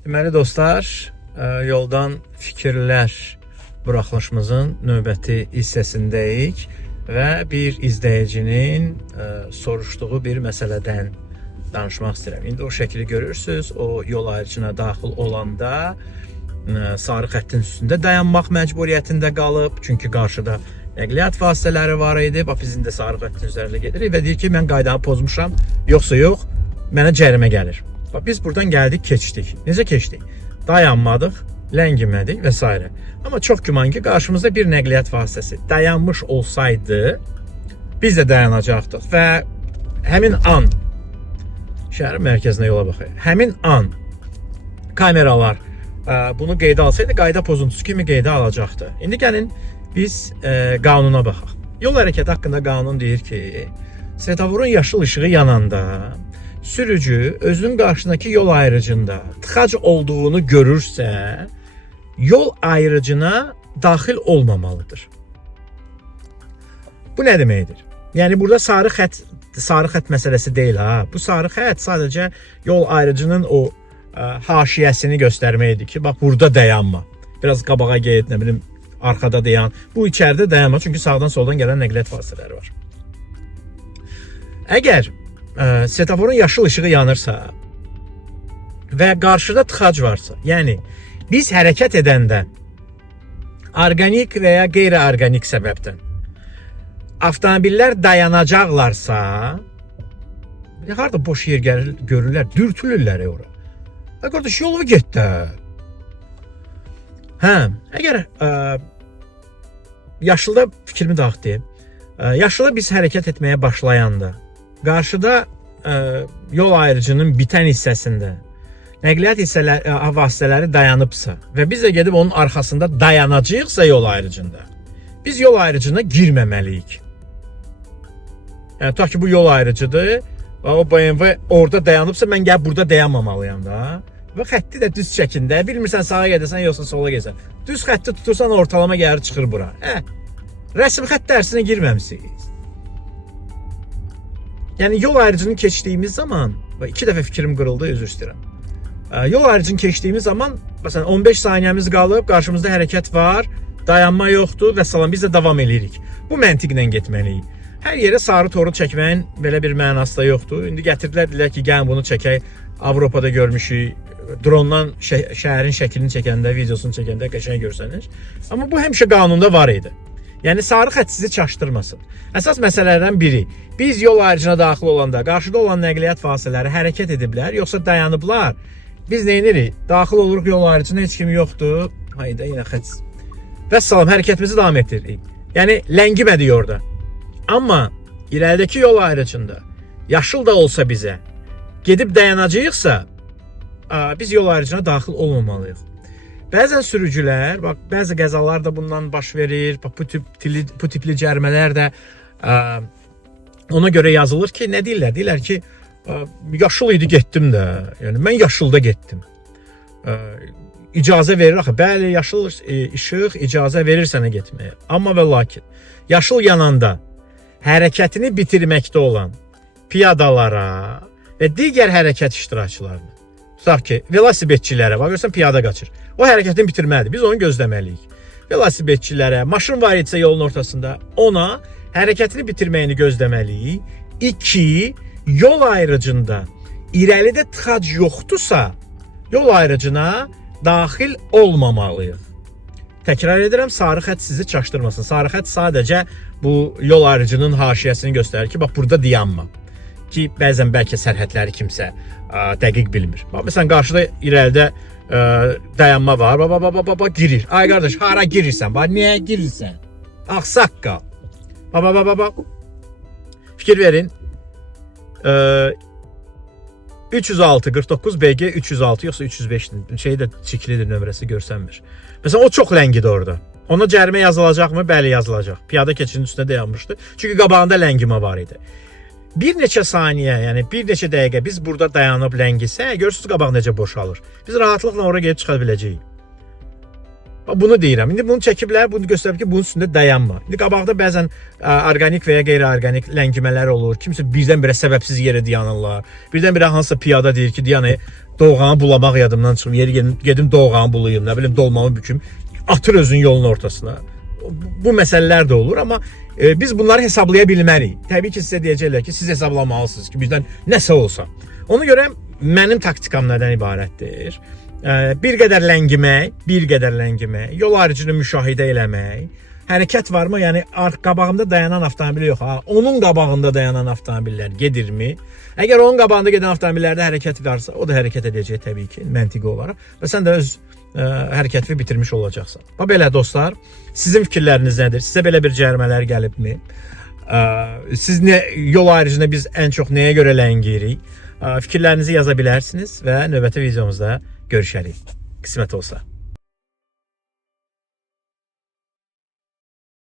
Deməli dostlar, yoldan fikirlər buraxılışımızın növbəti hissəsindəyik və bir izləyicinin soruşduğu bir məsələdən danışmaq istəyirəm. İndi o şəkli görürsünüz, o yol ayrıcına daxil olanda sarı xəttin üstündə dayanmaq məcburiyyətində qalıb. Çünki qarşıda nəqliyyat vasitələri var idi. Biz indi sarı xəttin üzərində gedirik və deyir ki, mən qaydanı pozmuşam, yoxsa yox, mənə cərimə gəlir. Biz buradan gəldik, keçdik. Necə keçdik? Dayanmadıq, ləngimədik və s. Amma çox güman ki, qarşımızda bir nəqliyyat vasitəsi dayanmış olsaydı, biz də dayanacaqdıq və həmin an, şəhərin mərkəzinə yola baxaq, həmin an kameralar bunu qeydə alsaydı, qayda pozuntusu kimi qeydə alacaqdı. İndi gəlin, biz qanuna baxaq. Yol hərəkəti haqqında qanun deyir ki, svetoforun yaşıl işığı yananda sürücü özünün qarşısındakı yol ayrıcında tıxac olduğunu görürsə, yol ayrıcına daxil olmamalıdır. Bu nə deməkdir? Yəni burada sarı xətt məsələsi deyil ha. Bu sarı xətt sadəcə yol ayrıcının o haşiyəsini göstərməkdir ki, bax burada dayanma. Biraz qabağa get, nə bilim, arxada dayan. Bu içəridə dayanma, çünki sağdan soldan gələn nəqliyyat vasitələri var. Əgər svetoforun yaşıl işığı yanırsa və qarşıda tıxac varsa, yəni biz hərəkət edəndə orqanik və ya qeyri-orqanik səbəbdən avtomobillər dayanacaqlarsa, harada boş yer görürlər, dürtülürlər ora. Qardaş, yolu get də. Əgər yaşılda fikrimi dağıtdım. Yaşılda biz hərəkət etməyə başlayanda qarşıda yol ayrıcının bitən hissəsində nəqliyyat vasitələri dayanıbsa və biz də gedib onun arxasında dayanacağıqsa yol ayrıcında, biz yol ayrıcına girməməliyik. Yəni, ta ki bu yol ayrıcıdır, o BMW orada dayanıbsa, mən gəlib burada dayanmamalıyam da. Və xətti də düz çəkində, bilmirsən sağa gedəsən, yoxsa sola gedəsən. Düz xətti tutursan, ortalama gəlir çıxır bura. Rəsm xətt dərsinə girməmişsiniz. Yəni, yol ayrıcını keçdiyimiz zaman, 2 dəfə fikrim qırıldı, üzr istəyirəm. Yol ayrıcını keçdiyimiz zaman, məsələn, 15 saniyəmiz qalıb, qarşımızda hərəkət var, dayanma yoxdur və salam, biz də davam edirik. Bu məntiqlə getməliyik. Hər yerə sarı toru çəkməyin belə bir mənası da yoxdur. İndi gətirdilər ki, gəlin bunu çəkək. Avropada görmüşük, drondan şəhərin şəklini çəkəndə, videosunu çəkəndə qəşəng görsənir. Amma bu həmişə qanunda var idi. Yəni, sarı xətt sizi çaşdırmasın. Əsas məsələlərdən biri, biz yol ayrıcına daxil olanda qarşıda olan nəqliyyat vasitələri hərəkət ediblər, yoxsa dayanıblar. Biz nə edirik? Daxil oluruq yol ayrıcına, heç kimi yoxdur. Hayda, yenə xətt. Və salam, hərəkətimizi davam etdiririk. Yəni, ləngimədik orada. Amma irəlidəki yol ayrıcında yaşıl da olsa bizə gedib dayanacağıqsa, biz yol ayrıcına daxil olmamalıyıq. Bəzən sürücülər, bəzi qəzalar da bundan baş verir, bu tipli cərimələr də ona görə yazılır ki, nə deyirlər? Deyirlər ki, yaşıl idi, getdim də. Yəni, mən yaşılda getdim. İcazə verir axı. Bəli, yaşıl işıq icazə verir sənə getməyə. Amma və lakin, yaşıl yananda hərəkətini bitirməkdə olan piyadalara və digər hərəkət iştirakçılarına, tutaq ki, velosipedçilərə, görürsən, piyada qaçır. O hərəkətini bitirməlidir. Biz onu gözləməliyik. Velosipedçilərə, maşın var idisə yolun ortasında, ona hərəkətini bitirməyini gözləməliyik. 2. Yol ayrıcında irəlidə tıxac yoxdursa, yol ayrıcına daxil olmamalıyıq. Təkrar edirəm, sarı xətt sizi çaşdırmasın. Sarı xətt sadəcə bu yol ayrıcının haşiyəsini göstərir ki, bax, burada dayanma. Ki, bəzən bəlkə sərhədləri kimsə dəqiq bilmir. Bax, məsələn, qarşıda irəlidə dayanma var, girir. Ay qardaş, hara girirsən? Bax, niyə girirsən? Ağsaqqal. Bax. Fikir verin. 306 49 BG 306 yoxsa 305-dir. Şeyi də çiklidir, nömrəsi görsənmir. Məsələn, o çox ləngidir orada. Ona cərimə yazılacaqmı? Bəli, yazılacaq. Piyada keçidinin üstündə dayanmışdı. Çünki qabağındaləngimə var idi. Bir neçə saniyə, yəni bir neçə dəqiqə biz burada dayanıb ləngisə, görürsünüz qabaq necə boşalır. Biz rahatlıqla oraya gedib çıxa biləcəyik. Bunu deyirəm. İndi bunu çəkiblər, bunu göstərib ki, bunun üstündə dayanma. İndi qabaqda bəzən orqanik və ya qeyri-orqanik ləngimələr olur. Kimsə birdən-birə səbəbsiz yerə dayanırlar. Birdən-birə hansısa piyada deyir ki, dayanı, Doğğanı bulamaq yadımdan çıxıb, yeri gedim doğğanı bulayım, nə bilim dolmamı büküm, atır özün yolun ortasına. Bu məsələlər də olur, amma biz bunları hesablaya bilmərik. Təbii ki, sizə deyəcəklər ki, siz hesablamalısınız ki, bizdən nəsə olsa. Ona görə mənim taktikam nədən ibarətdir? Bir qədər ləngimək, yol ayrıcını müşahidə eləmək. Hərəkət varmı? Yəni qabağımda dayanan avtomobil yox, ha. Onun qabağında dayanan avtomobillər gedirmi? Əgər onun qabağında gedən avtomobillərdə hərəkət varsa, o da hərəkət edəcək təbii ki, məntiqi olaraq. Və sən də öz hərəkətini bitirmiş olacaqsan. Belə dostlar, sizin fikirləriniz nədir? Sizə belə bir cərimələr gəlibmi? Siz yol ayrıcında biz ən çox nəyə görə ləngiyirik? Fikirlərinizi yaza bilərsiniz və növbəti videomuzda görüşərik. Qismət olsa.